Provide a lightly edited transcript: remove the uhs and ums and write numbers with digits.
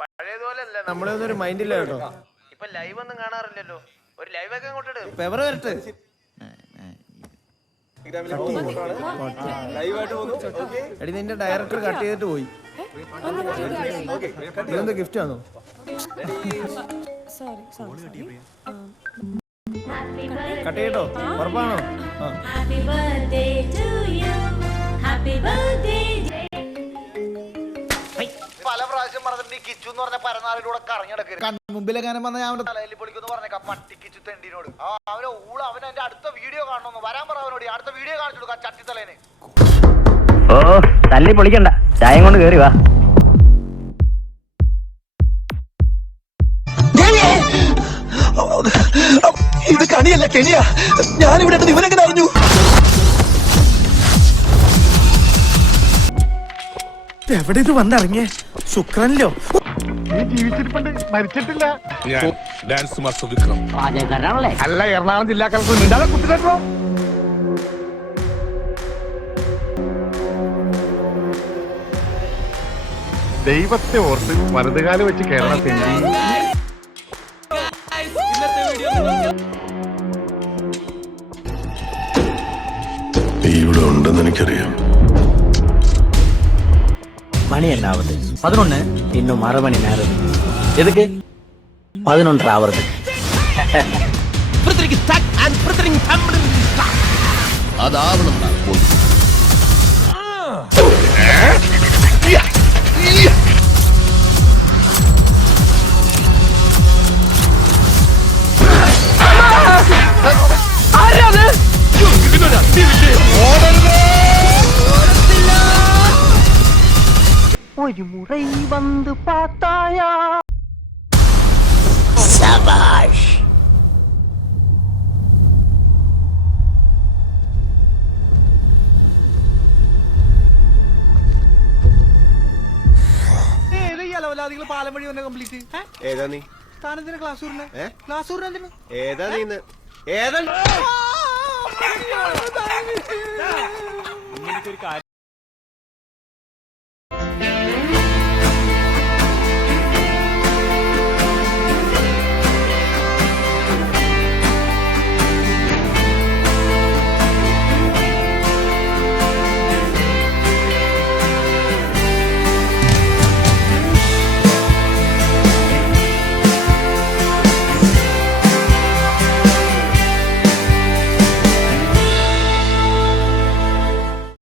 പഴയതുപോലെയല്ല, നമ്മളൊന്നും ഒരു മൈൻഡില്ല കേട്ടോ. ഇപ്പൊ ലൈവ് ഒന്നും കാണാറില്ലല്ലോ. ഒരു ലൈവ് ഒക്കെ അങ്ങോട്ട് പെവർ വരട്ടെ. എടി നിന്റെ ഡയറക്ടർ കട്ട് ചെയ്തിട്ട് പോയി. ഇതെന്താ ഗിഫ്റ്റ് ആണോ? കട്ട് ചെയ്യട്ടോ? ഉറപ്പാണോ? പല പ്രാവശ്യം പറഞ്ഞിട്ട് കിച്ചു എന്ന് പറഞ്ഞ പരനാളിലൂടെ കറങ്ങിടക്കരുത്. മുമ്പിലെ ഗാനം വന്ന ഞാൻ തലയിൽ പൊളിക്കുന്നു പറഞ്ഞേക്കാം പട്ടി കിച്ചു തെണ്ടിനോട്. അവനെ അവൻ എന്റെ അടുത്ത വീഡിയോ കാണണമെന്ന് വരാൻ പറ. അവനോട് അടുത്ത വീഡിയോ കാണിച്ചു കൊടുക്കാം ചട്ടിത്തലേന്. ഓ തല്ലി പൊളിക്കണ്ട, ചായം കൊണ്ട് കേറി വാ. ഇത് കണിയല്ല കെണിയാ. ഞാനിവിടെ ഇവനെങ്ങനെ അറിഞ്ഞു? എവിടെ ഇത് വന്നിറങ്ങിയേ? ശുക്രനിലോ? നീ ജീവിച്ചിരിപ്പുണ്ട്, മരിച്ചിട്ടില്ല. ഞാൻ ഡാൻസ് മാസ്റ്റർ വിക്രം. പാചകക്കാരനാണല്ലേ? അല്ല, എറണാകുളം ജില്ലാ കളക്ടർ നിണ്ടാതെ കുത്തിട്ടോ. ദൈവത്തെ ഓർത്ത് വലതുകാലം വെച്ച് കേരളത്തിൽ ഇവിടെ ഉണ്ടെന്ന് എനിക്കറിയാം. மணி என்ன ஆகுது? 11. இன்னும் அரை மணி நேரம். எதுக்கு? 11 ஆவறது. അതാവണം. ஒரு முறை வந்து பார்த்தாயா? സബാഷ്. പാലം വഴി വന്നെ കംപ്ലീറ്റ്. ഏതാ നീ? താനെന്തിനാ ക്ലാസ്സൂരിനെ? ക്ലാസ്സൂരിനെ ഏതാ നീ? ഏതാ?